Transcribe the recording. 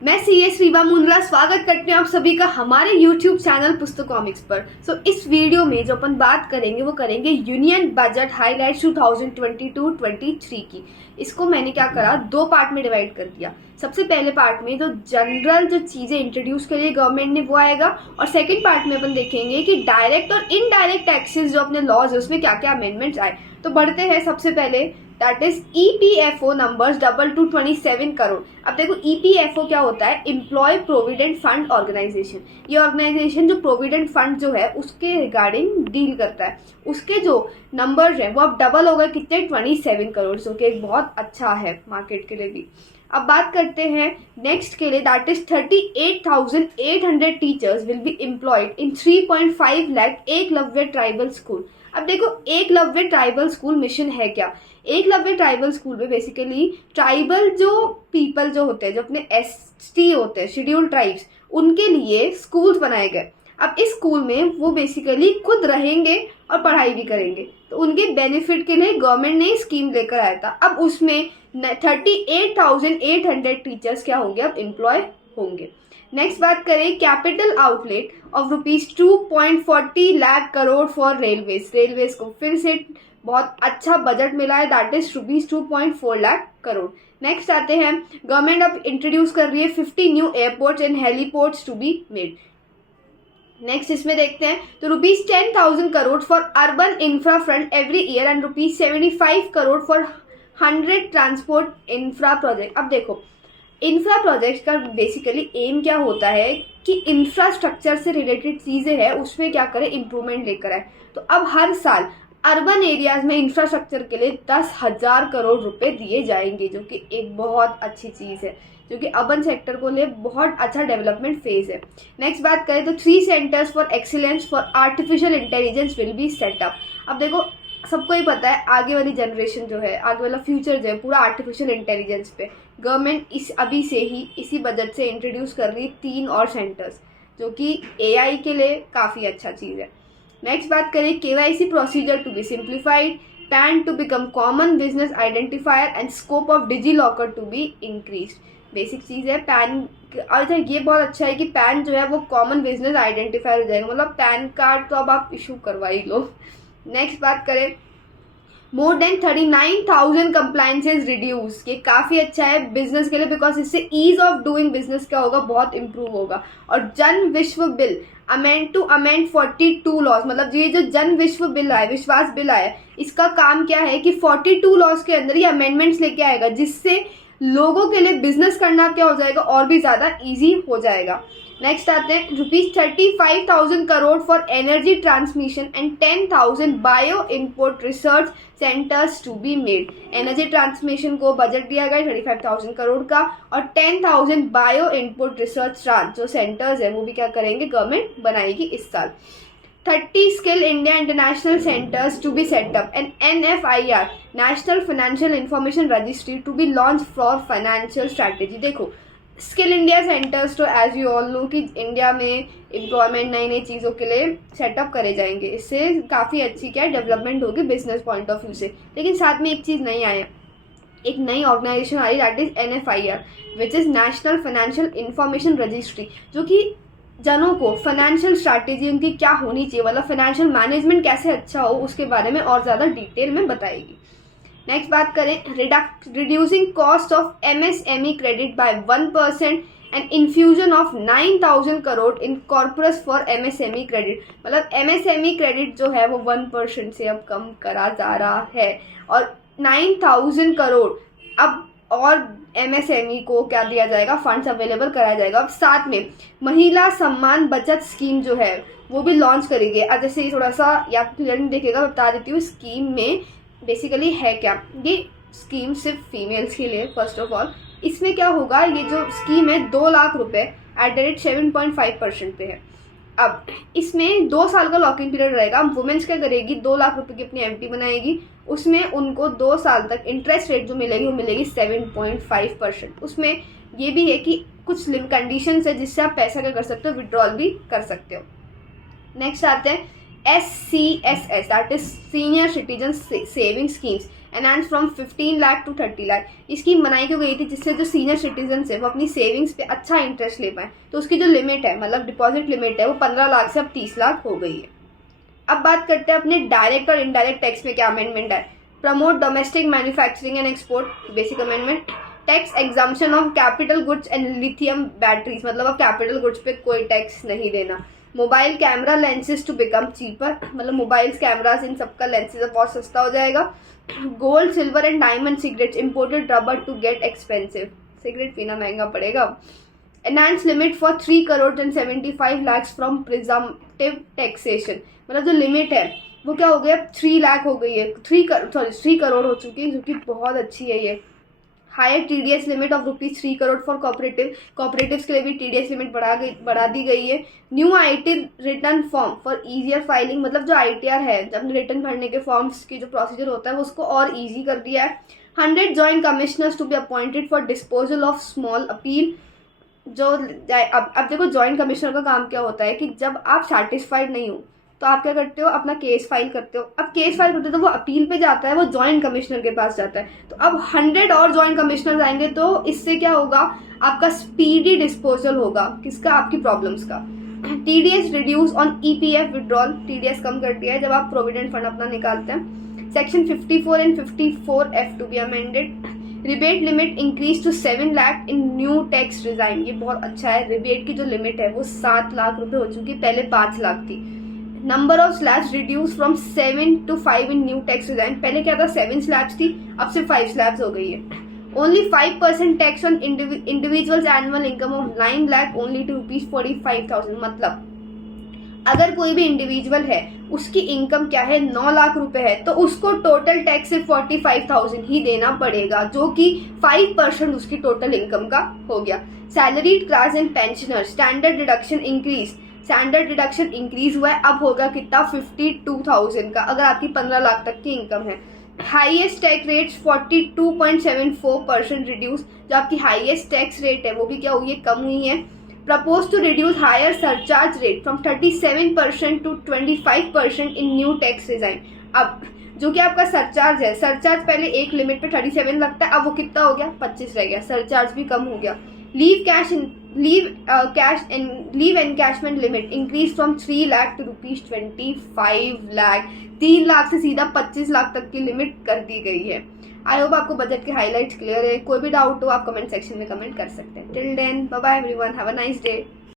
मैं सीएस रीवा मुंद्रा स्वागत करती हूँ आप सभी का हमारे YouTube चैनल पुस्तक कॉमिक्स पर। इस वीडियो में जो अपन बात करेंगे वो करेंगे यूनियन बजट हाईलाइट्स 2022-23 की। इसको मैंने क्या करा, दो पार्ट में डिवाइड कर दिया। सबसे पहले पार्ट में जो जनरल जो चीज़ें इंट्रोड्यूस के लिए गवर्नमेंट ने वो आएगा, और सेकेंड पार्ट में अपन देखेंगे कि डायरेक्ट और इनडायरेक्ट टैक्सेस जो अपने लॉज है उसमें क्या क्या अमेंडमेंट्स आए। तो बढ़ते हैं सबसे पहले, that is EPFO numbers 2227 crore. अब देखो EPFO क्या होता है, एम्प्लॉय प्रोविडेंट फंड ऑर्गेनाइजेशन। ये ऑर्गेनाइजेशन जो प्रोविडेंट फंड जो है उसके रिगार्डिंग डील करता है। उसके जो नंबर्स हैं वो अब डबल हो गए, कितने, 27 करोड़, जो कि एक बहुत अच्छा है मार्केट के लिए भी। अब बात करते हैं नेक्स्ट के लिए, that is 38,800 teachers will be employed in 3.5 lakh Eklavya tribal school. अब देखो एकलव्य ट्राइबल स्कूल मिशन है क्या। एकलव्य ट्राइबल स्कूल में बेसिकली ट्राइबल जो पीपल जो होते हैं, जो अपने ST होते हैं, शेड्यूल्ड ट्राइब्स, उनके लिए स्कूल्स बनाए गए। अब इस स्कूल में वो बेसिकली खुद रहेंगे और पढ़ाई भी करेंगे, तो उनके बेनिफिट के लिए गवर्नमेंट ने स्कीम लेकर आया था। अब उसमें 38,800 टीचर्स क्या होंगे, अब एम्प्लॉय होंगे। नेक्स्ट बात करें, capital outlet of ₹2.40 lakh crore for railways. Railways को फिर से बहुत अच्छा बजट मिला है, that is ₹2.4 lakh crore. Next आते हैं, गवर्नमेंट अब इंट्रोड्यूस कर रही है 50 new airports and heliports to be made. Next इसमें देखते हैं तो ₹10,000 crore for urban infra front every year and ₹75 crore for 100 transport infra project. अब देखो इंफ्रा प्रोजेक्ट का बेसिकली एम क्या होता है कि इंफ्रास्ट्रक्चर से रिलेटेड चीज़ें हैं उसमें क्या करें, इंप्रूवमेंट लेकर आए। तो अब हर साल अर्बन एरियाज में इंफ्रास्ट्रक्चर के लिए 10,000 करोड़ रुपए दिए जाएंगे, जो कि एक बहुत अच्छी चीज़ है, जो कि अर्बन सेक्टर को लिए बहुत अच्छा डेवलपमेंट फेज है। नेक्स्ट बात करें तो 3 centres for excellence for artificial intelligence will be set up. अब देखो सबको ही पता है आगे वाली जनरेशन जो है, आगे वाला फ्यूचर जो है पूरा आर्टिफिशियल इंटेलिजेंस पे। गवर्नमेंट अभी से ही इसी बजट से इंट्रोड्यूस कर रही 3 और सेंटर्स, जो कि AI के लिए काफ़ी अच्छा चीज़ है। नेक्स्ट बात करें, KYC procedure to be simplified, PAN to become common business identifier and scope of DigiLocker to be increase. Basic चीज़ है पैन। अच्छा ये बहुत अच्छा है कि पैन जो है वो कॉमन बिजनेस आइडेंटिफायर हो जाएगा, मतलब पैन कार्ड तो अब आप इशू करवा ही लो। नेक्स्ट बात करें, मोर देन 39,000 कंप्लाइंसेज रिड्यूस। ये काफ़ी अच्छा है बिजनेस के लिए, बिकॉज इससे ईज ऑफ डूइंग बिजनेस क्या होगा, बहुत इंप्रूव होगा। और Jan Vishwas bill amend to amend 42 laws, मतलब ये जो जन विश्व बिल आए, विश्वास बिल आया, इसका काम क्या है कि 42 लॉज के अंदर ये अमेंडमेंट्स लेके आएगा, जिससे लोगों के लिए बिजनेस करना क्या हो जाएगा, और भी ज़्यादा ईजी हो जाएगा। नेक्स्ट आते हैं, ₹35,000 crore for energy transmission and 10,000 bio input research centers to be made. Energy transmission को बजट दिया गया 35,000 करोड़ का, और 10,000 बायो इनपुट रिसर्च जो सेंटर्स है वो भी क्या करेंगे, गवर्नमेंट बनाएगी इस साल। 30 skill India international centers to be set up and NFIR national financial information registry to be launch for financial strategy. देखो स्किल इंडिया सेंटर्स तो एज यू ऑल नो कि इंडिया में एम्प्लॉयमेंट नई नई चीज़ों के लिए सेटअप करे जाएंगे, इससे काफ़ी अच्छी क्या डेवलपमेंट होगी बिजनेस पॉइंट ऑफ व्यू से। लेकिन साथ में एक चीज़ नई आए, एक नई ऑर्गेनाइजेशन आई, that is NFIR which is national financial information registry, जो कि जनों को फाइनेंशियल स्ट्रैटेजी उनकी क्या होनी चाहिए, मतलब फाइनेंशियल मैनेजमेंट कैसे अच्छा हो उसके बारे में और ज़्यादा डिटेल में बताएगी। नेक्स्ट बात करें, reducing cost of MSME credit by 1% and infusion of 9,000 crore in corpus for MSME credit. मतलब MSME क्रेडिट जो है वो 1% से अब कम करा जा रहा है, और 9,000 करोड़ अब और MSME को क्या दिया जाएगा, फंड्स अवेलेबल कराया जाएगा। अब साथ में महिला सम्मान बचत स्कीम जो है वो भी लॉन्च करेंगे। अब जैसे थोड़ा सा या क्लियर देखेगा, बता देती हूँ स्कीम में बेसिकली है क्या। ये स्कीम सिर्फ फीमेल्स के लिए, फर्स्ट ऑफ ऑल इसमें क्या होगा, ये जो स्कीम है 2 लाख रुपए @7.5% पे है। अब इसमें 2 साल का लॉकिंग पीरियड रहेगा। वुमेन्स क्या करेगी, 2 लाख रुपए की अपनी MT बनाएगी, उसमें उनको 2 साल तक इंटरेस्ट रेट जो मिलेगी वो मिलेगी 7.5%। उसमें ये भी है कि कुछ कंडीशन है जिससे आप पैसा क्या कर सकते हो, विड्रॉल भी कर सकते हो। नेक्स्ट आते हैं, SCSS, दैट इज senior citizen saving schemes, enhance from 15 lakh to 30 lakh. ये स्कीम बनाई क्यों गई थी? जिससे जो सीनियर सिटीजन है वो अपनी सेविंग्स पे अच्छा इंटरेस्ट ले पाए। तो उसकी जो लिमिट है, मतलब डिपॉजिट लिमिट है, वो 15 लाख से अब 30 लाख हो गई है। अब बात करते हैं अपने डायरेक्ट और इनडायरेक्ट टैक्स में क्या अमेंडमेंट है। Promote domestic manufacturing and export, basic amendment. Tax exemption of capital goods and lithium batteries, मतलब अब कैपिटल गुड्स पे कोई टैक्स नहीं देना। Mobile camera lenses to become cheaper, मतलब मोबाइल्स कैमराज इन सबका लेंसेज अब बहुत सस्ता हो जाएगा। Gold silver and diamond cigarettes imported rubber to get expensive, cigarette पीना महंगा पड़ेगा। Enhance limit for 3 crore and 75 lakh from presumptive taxation, मतलब जो लिमिट है वो क्या हो गया, 3 लाख हो गई है, 3 करोड़ हो चुकी है, जो कि बहुत अच्छी है ये। Higher TDS limit of ₹3 crore for cooperatives के लिए भी TDS लिमिट बढ़ा दी गई है। New IT return form for easier filing, मतलब जो ITR है, जब रिटर्न भरने के फॉर्म्स की जो प्रोसीजर होता है वो उसको और ईजी कर दिया है। 100 joint commissioners to be appointed for disposal of small appeal. जो अब देखो, जॉइंट कमिश्नर का काम क्या होता है कि जब आप सेटिस्फाइड नहीं हो तो आप क्या करते हो, अपना केस फाइल करते हो। अब केस फाइल करते हो तो वो अपील पे जाता है, वो जॉइंट कमिश्नर के पास जाता है। तो अब 100 और जॉइंट कमिश्नर आएंगे तो इससे क्या होगा, आपका स्पीडी डिस्पोजल होगा, किसका, आपकी प्रॉब्लम्स का। TDS reduce on EPF withdrawal, TDS कम करती है जब आप प्रोविडेंट फंड अपना निकालते हैं। Section 54 and 54F to be amended. Rebate limit increase to 7 lakh in new tax design, ये बहुत अच्छा है। रिबेट की जो लिमिट है वो 7 लाख रुपए हो चुकी, पहले 5 लाख थी। Number of slabs reduce from 7 to 5 in new tax design, पहले क्या था 7 स्लैब्स थी, अब सिर्फ 5 स्लैब्स हो गई है। Only 5% tax on individuals annual income of 9 lakh only to ₹45,000, मतलब अगर कोई भी इंडिविजुअल है उसकी इनकम क्या है 9 लाख रुपए है तो उसको टोटल टैक्स सिर्फ 45,000 ही देना पड़ेगा, जो कि 5% उसकी टोटल इनकम का हो गया। Salaried class and pensioner standard deduction increase, standard deduction increase हुआ है, अब होगा कितना 52,000 का अगर आपकी 15 लाख तक की इनकम है। हाईएस्ट टैक्स रेट 42.74% रिड्यूस, जो आपकी हाईएस्ट टैक्स रेट है वो भी क्या हुई है, कम हुई है। Propose to reduce higher surcharge rate from 37% to 25% in new tax design. अब जो कि आपका सरचार्ज है, सरचार्ज पहले एक लिमिट पे 37 लगता है, अब वो कितना हो गया 25 रह गया, सरचार्ज भी कम हो गया। Leave encashment limit increase from 3 lakh to ₹25 lakh, 3 lakh से सीधा 25 लाख तक की लिमिट कर दी गई है। आई होप आपको बजट के हाईलाइट्स क्लियर है। कोई भी डाउट हो आप कमेंट सेक्शन में कमेंट कर सकते हैं। Till then bye bye everyone, have a nice day.